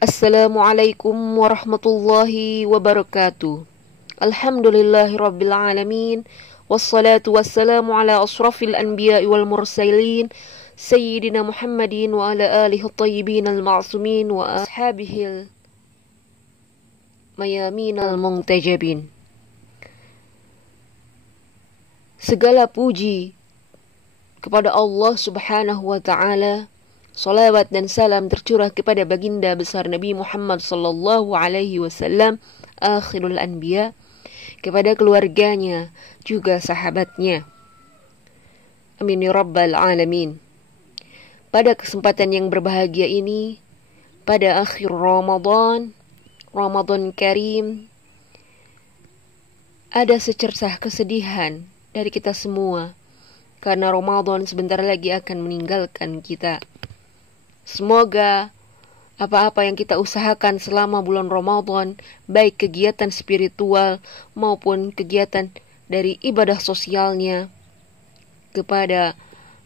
Assalamualaikum warahmatullahi wabarakatuh. Alhamdulillahi rabbil alamin. Wassalatu wassalamu ala asrafil anbiya'i wal mursalin Sayyidina Muhammadin wa ala alihi tayyibin al-ma'sumin wa ashabihil mayamin al-muntajabin. Segala puji kepada Allah subhanahu wa ta'ala. Salawat dan salam tercurah kepada baginda besar Nabi Muhammad sallallahu alaihi wasallam, akhirul anbiya, kepada keluarganya, juga sahabatnya. Amin ya rabbal alamin. Pada kesempatan yang berbahagia ini, pada akhir Ramadan Karim, ada secercah kesedihan dari kita semua, karena Ramadan sebentar lagi akan meninggalkan kita. Semoga apa-apa yang kita usahakan selama bulan Ramadan, baik kegiatan spiritual maupun kegiatan dari ibadah sosialnya kepada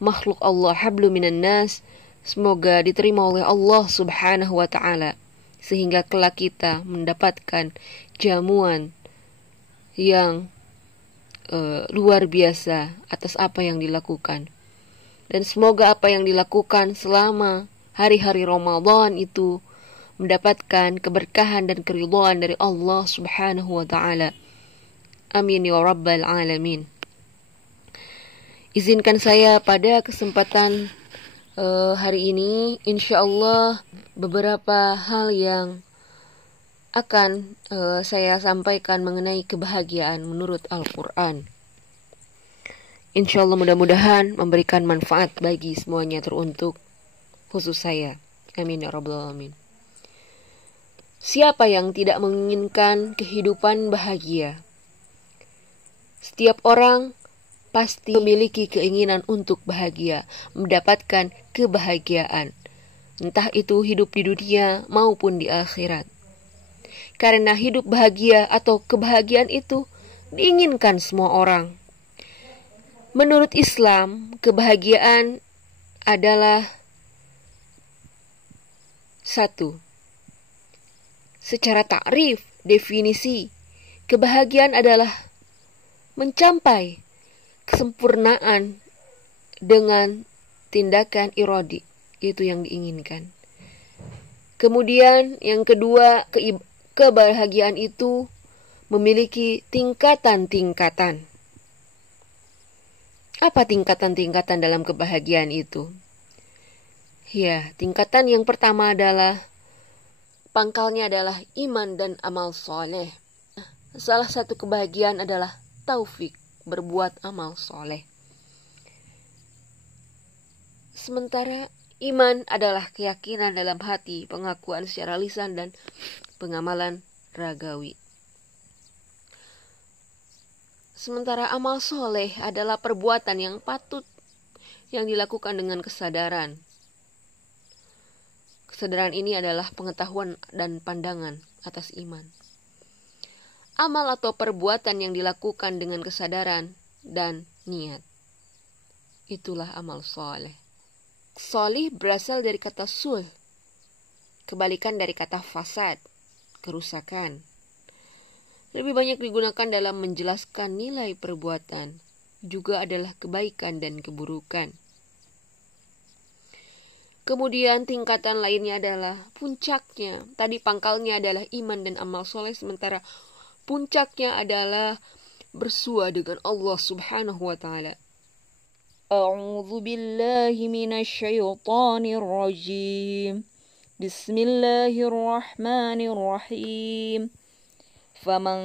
makhluk Allah hablu minan nas, semoga diterima oleh Allah subhanahu wa ta'ala, sehingga kelak kita mendapatkan jamuan yang luar biasa atas apa yang dilakukan. Dan semoga apa yang dilakukan selama hari-hari Ramadan itu mendapatkan keberkahan dan keridhaan dari Allah subhanahu wa ta'ala. Amin ya rabbal alamin. Izinkan saya pada kesempatan hari ini, insyaallah beberapa hal yang akan saya sampaikan mengenai kebahagiaan menurut Al-Quran. Insyaallah mudah-mudahan memberikan manfaat bagi semuanya, teruntuk khusus saya. Amin ya rabbal alamin. Siapa yang tidak menginginkan kehidupan bahagia? Setiap orang pasti memiliki keinginan untuk bahagia, mendapatkan kebahagiaan, entah itu hidup di dunia maupun di akhirat. Karena hidup bahagia atau kebahagiaan itu diinginkan semua orang. Menurut Islam, kebahagiaan adalah satu. Secara takrif, definisi, kebahagiaan adalah mencapai kesempurnaan dengan tindakan iradi, itu yang diinginkan. Kemudian yang kedua, kebahagiaan itu memiliki tingkatan-tingkatan. Apa tingkatan-tingkatan dalam kebahagiaan itu? Ya, tingkatan yang pertama adalah, pangkalnya adalah iman dan amal soleh. Salah satu kebahagiaan adalah taufik berbuat amal soleh. Sementara iman adalah keyakinan dalam hati, pengakuan secara lisan, dan pengamalan ragawi. Sementara amal soleh adalah perbuatan yang patut yang dilakukan dengan kesadaran. Kesadaran ini adalah pengetahuan dan pandangan atas iman. Amal atau perbuatan yang dilakukan dengan kesadaran dan niat, itulah amal soleh. Solih berasal dari kata sul, kebalikan dari kata fasad, kerusakan. Lebih banyak digunakan dalam menjelaskan nilai perbuatan, juga adalah kebaikan dan keburukan. Kemudian tingkatan lainnya adalah puncaknya. Tadi pangkalnya adalah iman dan amal soleh, sementara puncaknya adalah bersua dengan Allah subhanahu wa ta'ala. A'udzu billahi minasyaitonir rajim. Bismillahirrahmanirrahim. Faman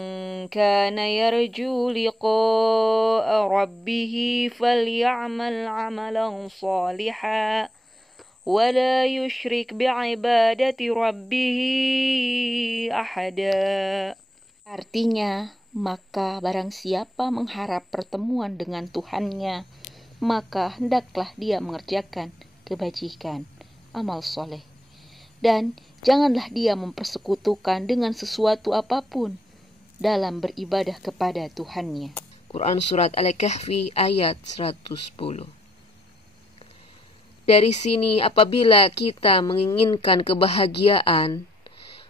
kana yarju liqa'a rabbih faly'amal 'amalan shalihan wala yusyrik bi'ibadati rabbih ahada. Artinya, maka barang siapa mengharap pertemuan dengan Tuhannya, maka hendaklah dia mengerjakan kebajikan, amal soleh. Dan janganlah dia mempersekutukan dengan sesuatu apapun dalam beribadah kepada Tuhannya. Quran Surat Al-Kahfi ayat 110. Dari sini apabila kita menginginkan kebahagiaan,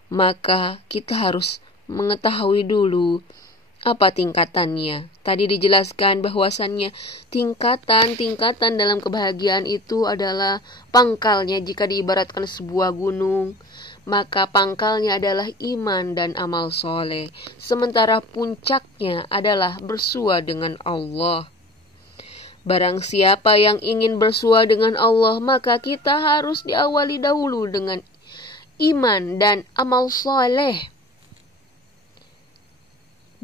maka kita harus mengetahui dulu apa tingkatannya. Tadi dijelaskan bahwasannya tingkatan dalam kebahagiaan itu adalah pangkalnya. Jika diibaratkan sebuah gunung, maka pangkalnya adalah iman dan amal soleh. Sementara puncaknya adalah bersua dengan Allah. Barang siapa yang ingin bersua dengan Allah, maka kita harus diawali dahulu dengan iman dan amal soleh.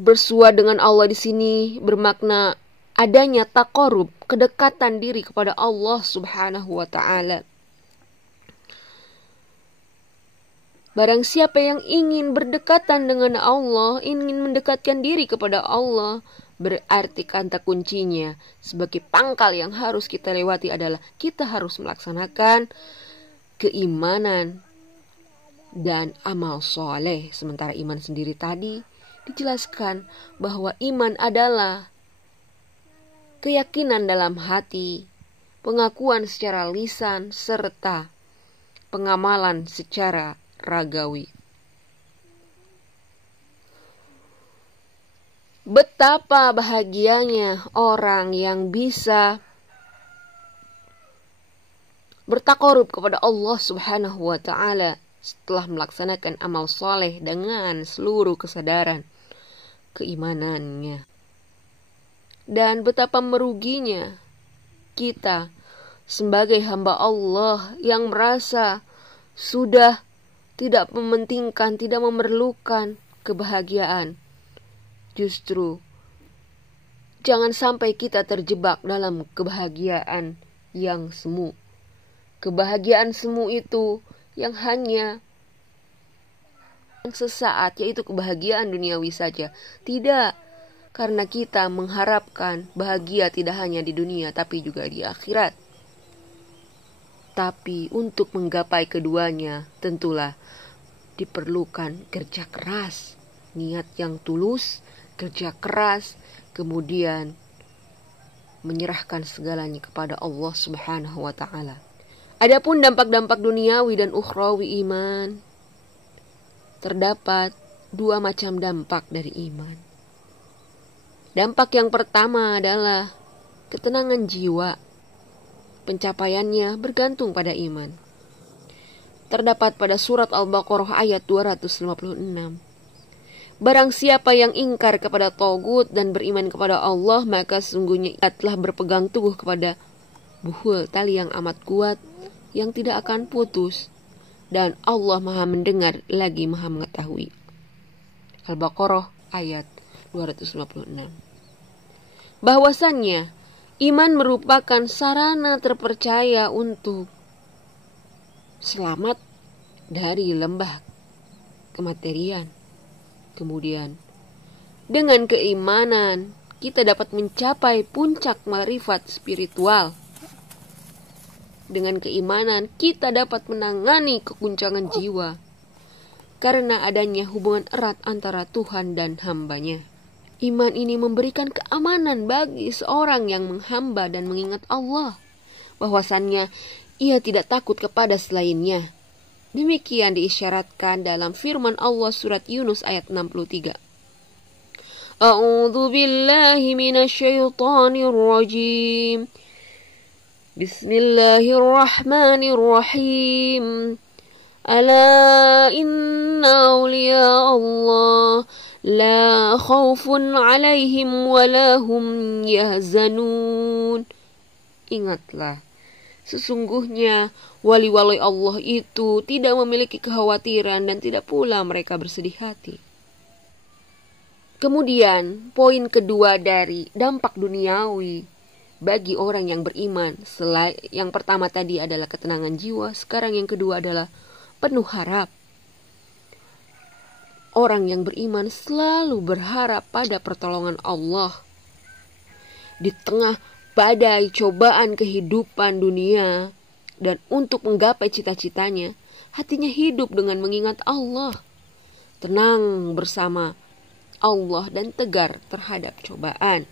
Bersua dengan Allah di sini bermakna adanya taqarrub, kedekatan diri kepada Allah Subhanahu wa ta'ala. Barang siapa yang ingin berdekatan dengan Allah, ingin mendekatkan diri kepada Allah, berarti kata kuncinya sebagai pangkal yang harus kita lewati adalah kita harus melaksanakan keimanan dan amal soleh. Sementara iman sendiri tadi dijelaskan bahwa iman adalah keyakinan dalam hati, pengakuan secara lisan, serta pengamalan secara ragawi. Betapa bahagianya orang yang bisa bertaqarrub kepada Allah Subhanahu wa ta'ala setelah melaksanakan amal soleh dengan seluruh kesadaran keimanannya. Dan betapa meruginya kita sebagai hamba Allah yang merasa sudah tidak mementingkan, tidak memerlukan kebahagiaan. Justru jangan sampai kita terjebak dalam kebahagiaan yang semu. Kebahagiaan semu itu yang hanya sesaat, yaitu kebahagiaan duniawi saja. Tidak, karena kita mengharapkan bahagia tidak hanya di dunia tapi juga di akhirat. Tapi untuk menggapai keduanya tentulah diperlukan kerja keras, niat yang tulus, kerja keras, kemudian menyerahkan segalanya kepada Allah Subhanahu wa ta'ala. Adapun dampak-dampak duniawi dan ukhrawi iman, terdapat dua macam dampak dari iman. Dampak yang pertama adalah ketenangan jiwa. Pencapaiannya bergantung pada iman. Terdapat pada surat Al-Baqarah ayat 256. Barang siapa yang ingkar kepada tagut dan beriman kepada Allah, maka sesungguhnya ia telah berpegang teguh kepada buhul tali yang amat kuat, yang tidak akan putus. Dan Allah maha mendengar lagi maha mengetahui. Al-Baqarah ayat 256. Bahwasannya iman merupakan sarana terpercaya untuk selamat dari lembah kematerian. Kemudian dengan keimanan kita dapat mencapai puncak marifat spiritual. Dengan keimanan kita dapat menangani keguncangan jiwa karena adanya hubungan erat antara Tuhan dan hambanya. Iman ini memberikan keamanan bagi seorang yang menghamba dan mengingat Allah, bahwasannya ia tidak takut kepada selainnya. Demikian diisyaratkan dalam firman Allah surat Yunus ayat 63. A'udzu billahi minasyaitonir rajim. Bismillahirrahmanirrahim. Ala inna awliya Allah la khawfun alaihim wa lahum yahzanun. Ingatlah, sesungguhnya wali-wali Allah itu tidak memiliki kekhawatiran dan tidak pula mereka bersedih hati. Kemudian poin kedua dari dampak duniawi bagi orang yang beriman, selain yang pertama tadi adalah ketenangan jiwa, sekarang yang kedua adalah penuh harap. Orang yang beriman selalu berharap pada pertolongan Allah. Di tengah badai cobaan kehidupan dunia dan untuk menggapai cita-citanya, hatinya hidup dengan mengingat Allah, tenang bersama Allah dan tegar terhadap cobaan.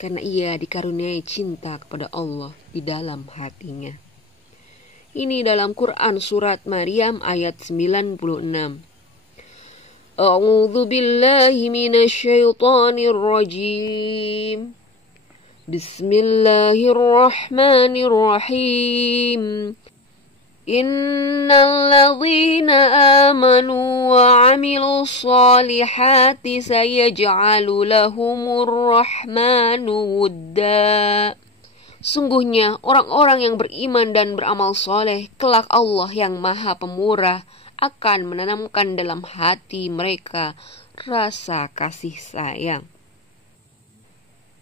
Karena ia dikaruniai cinta kepada Allah di dalam hatinya. Ini dalam Quran surat Maryam ayat 96. A'udzu billahi minasyaitonir rajim. Bismillahirrahmanirrahim. Innal ladzina amanu wa 'amilus solihati sayaj'alu lahumur rahmanu wudda. Sungguhnya orang-orang yang beriman dan beramal soleh, kelak Allah yang Maha Pemurah akan menanamkan dalam hati mereka rasa kasih sayang.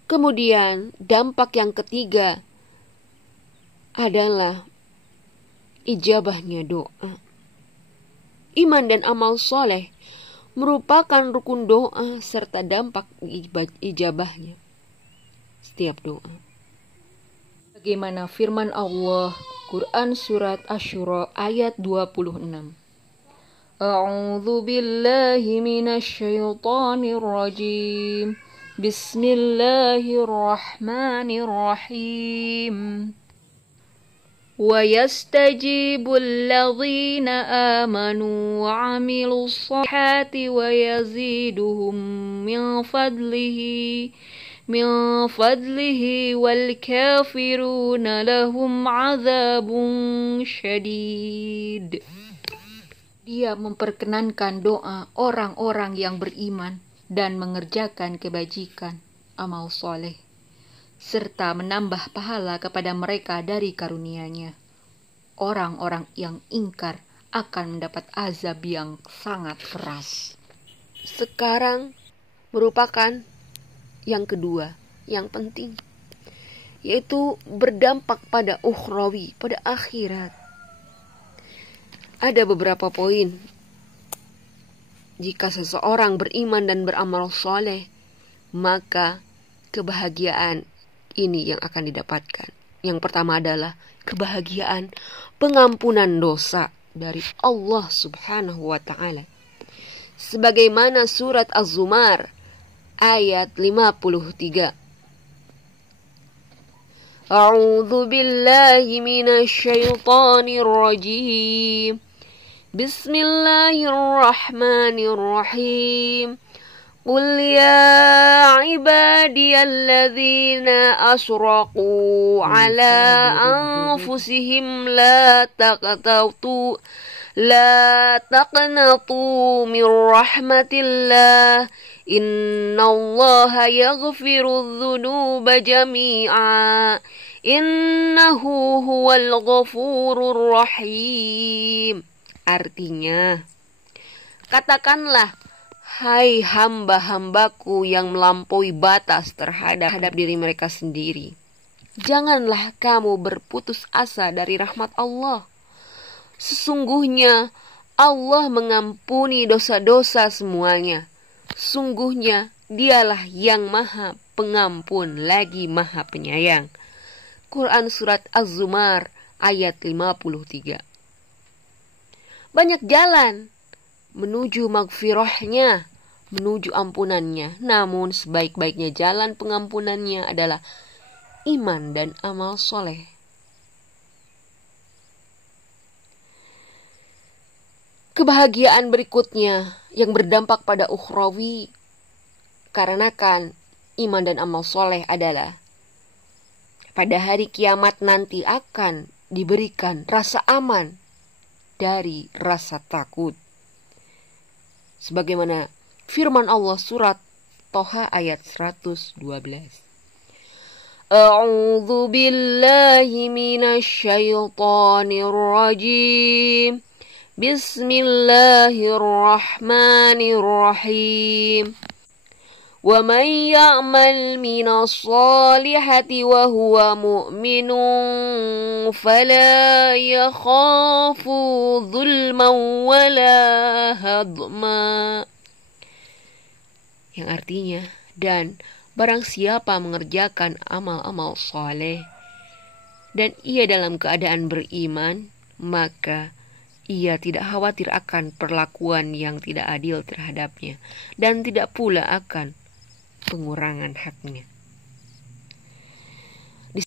Kemudian dampak yang ketiga adalah ijabahnya doa. Iman dan amal soleh merupakan rukun doa serta dampak ijabahnya setiap doa. Bagaimana firman Allah, Quran surat Asy-Syura ayat 26. A'udzu billahi minasyaitonir rajim. Bismillahirrahmanirrahim. وَيَسْتَجِيبُ الَّذِينَ آمَنُوا وَعَمِلُوا الصَّالِحَاتِ وَيَزِيدُهُم مِّن فَضْلِهِ وَالْكَافِرُونَ لَهُمْ عَذَابٌ شَدِيدٌ. Dia memperkenankan doa orang-orang yang beriman dan mengerjakan kebajikan, amal soleh, serta menambah pahala kepada mereka dari karunia-Nya. Orang-orang yang ingkar akan mendapat azab yang sangat keras. Sekarang merupakan yang kedua, yang penting, yaitu berdampak pada ukhrawi, pada akhirat. Ada beberapa poin. Jika seseorang beriman dan beramal soleh, maka kebahagiaan ini yang akan didapatkan. Yang pertama adalah kebahagiaan pengampunan dosa dari Allah Subhanahu wa ta'ala. Sebagaimana surat Az-Zumar ayat 53. A'udzu billahi minasyaitonir rajim. Bismillahirrahmanirrahim. Qul ya ibadiyalladzina asraku ala anfusihim la taqnatu min rahmatillah innallaha yaghfirudz dzunuba jami'a innahu huwal ghafurur rahim. Artinya, katakanlah, hai hamba-hambaku yang melampaui batas terhadap diri mereka sendiri, janganlah kamu berputus asa dari rahmat Allah. Sesungguhnya Allah mengampuni dosa-dosa semuanya. Sungguhnya Dialah yang Maha Pengampun lagi Maha Penyayang. Quran surat Az-Zumar ayat 53. Banyak jalan menuju maghfirahnya, menuju ampunannya. Namun sebaik-baiknya jalan pengampunannya adalah iman dan amal soleh. Kebahagiaan berikutnya yang berdampak pada ukhrawi karenakan iman dan amal soleh adalah pada hari kiamat nanti akan diberikan rasa aman dari rasa takut. Sebagaimana firman Allah surat Toha ayat 112. A'udzu billahi minasyaitonir rajim. Bismillahirrahmanirrahim. Wa may ya'mal minas solihati wa huwa mu'minun fala yakhafu dzulman wala hadma. Yang artinya, dan barang siapa mengerjakan amal-amal soleh dan ia dalam keadaan beriman, maka ia tidak khawatir akan perlakuan yang tidak adil terhadapnya dan tidak pula akan pengurangan haknya.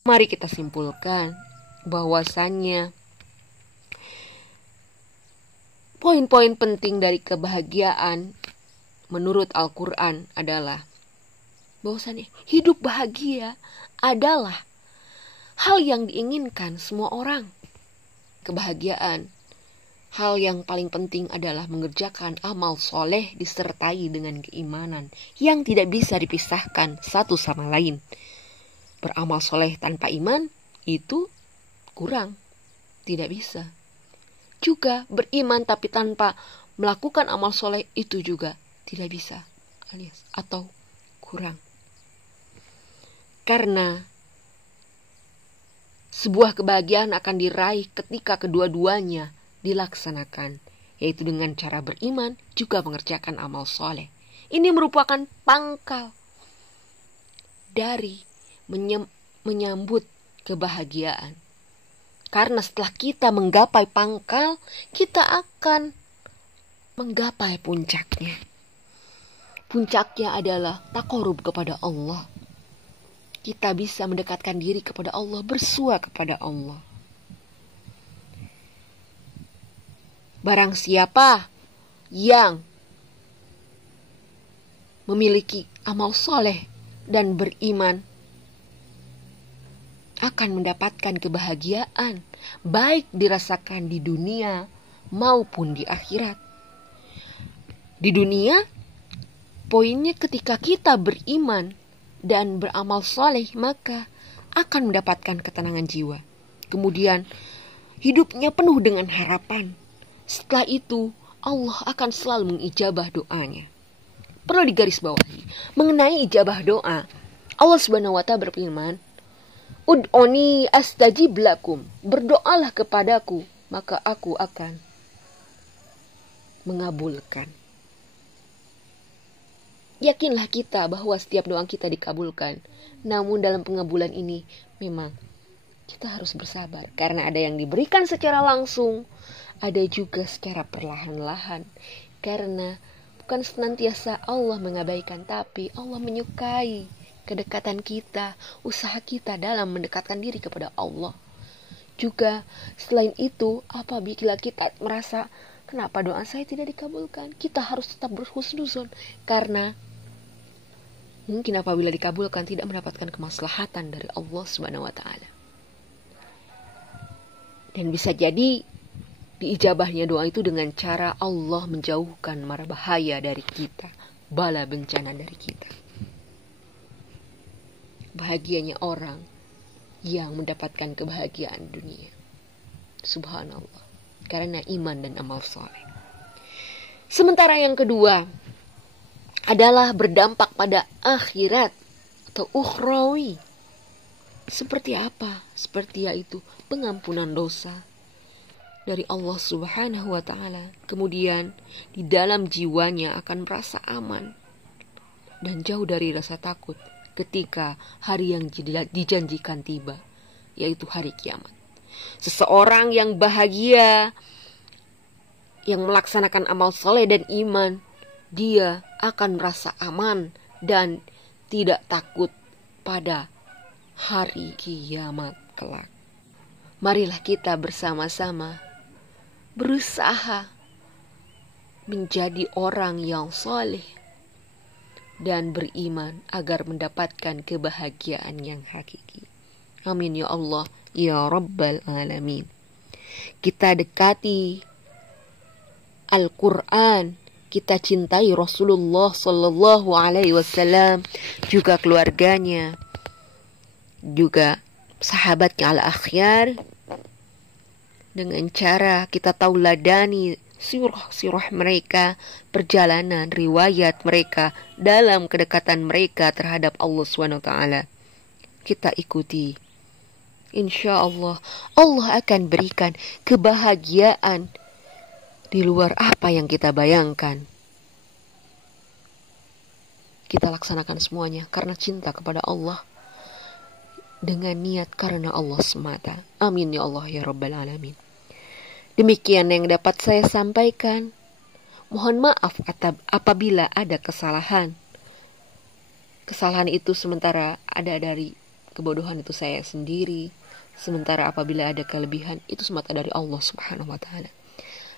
Mari kita simpulkan bahwasannya Poin-poin penting dari kebahagiaan menurut Al-Quran adalah bahwasannya hidup bahagia adalah hal yang diinginkan semua orang. Kebahagiaan, hal yang paling penting adalah mengerjakan amal soleh disertai dengan keimanan yang tidak bisa dipisahkan satu sama lain. Beramal soleh tanpa iman itu kurang, tidak bisa. Juga beriman tapi tanpa melakukan amal soleh itu juga tidak bisa, alias atau kurang. Karena sebuah kebahagiaan akan diraih ketika kedua-duanya dilaksanakan, yaitu dengan cara beriman juga mengerjakan amal soleh. Ini merupakan pangkal dari menyambut kebahagiaan. Karena setelah kita menggapai pangkal, kita akan menggapai puncaknya. Puncaknya adalah taqarrub kepada Allah. Kita bisa mendekatkan diri kepada Allah, bersua kepada Allah. Barang siapa yang memiliki amal soleh dan beriman akan mendapatkan kebahagiaan, baik dirasakan di dunia maupun di akhirat. Di dunia, poinnya ketika kita beriman dan beramal soleh, maka akan mendapatkan ketenangan jiwa. Kemudian, hidupnya penuh dengan harapan. Setelah itu, Allah akan selalu mengijabah doanya. Perlu digarisbawahi, mengenai ijabah doa, Allah Subhanahu wa Ta'ala berfirman, Ud'uni astajib lakum. Berdoalah kepadaku, maka aku akan mengabulkan. Yakinlah kita bahwa setiap doa kita dikabulkan. Namun dalam pengabulan ini memang kita harus bersabar. Karena ada yang diberikan secara langsung, ada juga secara perlahan-lahan. Karena bukan senantiasa Allah mengabaikan, tapi Allah menyukai kedekatan kita, usaha kita dalam mendekatkan diri kepada Allah. Juga selain itu, apabila kita merasa kenapa doa saya tidak dikabulkan, kita harus tetap berhusnuzon. Karena mungkin apabila dikabulkan tidak mendapatkan kemaslahatan dari Allah Subhanahu wa Ta'ala. Dan bisa jadi diijabahnya doa itu dengan cara Allah menjauhkan mara bahaya dari kita, bala bencana dari kita. Bahagianya orang yang mendapatkan kebahagiaan dunia. Subhanallah. Karena iman dan amal soleh. Sementara yang kedua adalah berdampak pada akhirat atau ukhrawi. Seperti apa? Seperti yaitu pengampunan dosa dari Allah Subhanahu wa Ta'ala. Kemudian di dalam jiwanya akan merasa aman dan jauh dari rasa takut ketika hari yang dijanjikan tiba, yaitu hari kiamat. Seseorang yang bahagia, yang melaksanakan amal soleh dan iman, dia akan merasa aman dan tidak takut pada hari kiamat kelak. Marilah kita bersama-sama berusaha menjadi orang yang soleh dan beriman agar mendapatkan kebahagiaan yang hakiki. Amin ya Allah, ya Rabbal Alamin. Kita dekati Al-Quran, kita cintai Rasulullah Sallallahu Alaihi Wasallam, juga keluarganya, juga sahabatnya al-akhyar, dengan cara kita tauladani sirah mereka, perjalanan riwayat mereka dalam kedekatan mereka terhadap Allah SWT. Kita ikuti. Insya Allah, Allah akan berikan kebahagiaan di luar apa yang kita bayangkan. Kita laksanakan semuanya karena cinta kepada Allah, dengan niat karena Allah semata. Amin ya Allah ya Rabbal Alamin. Demikian yang dapat saya sampaikan. Mohon maaf apabila ada kesalahan. Kesalahan itu sementara ada dari kebodohan itu saya sendiri. Sementara apabila ada kelebihan itu semata dari Allah Subhanahu wa Ta'ala.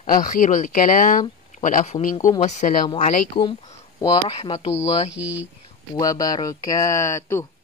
Akhirul kalam wal afu minkum. Wassalamualaikum warahmatullahi wabarakatuh.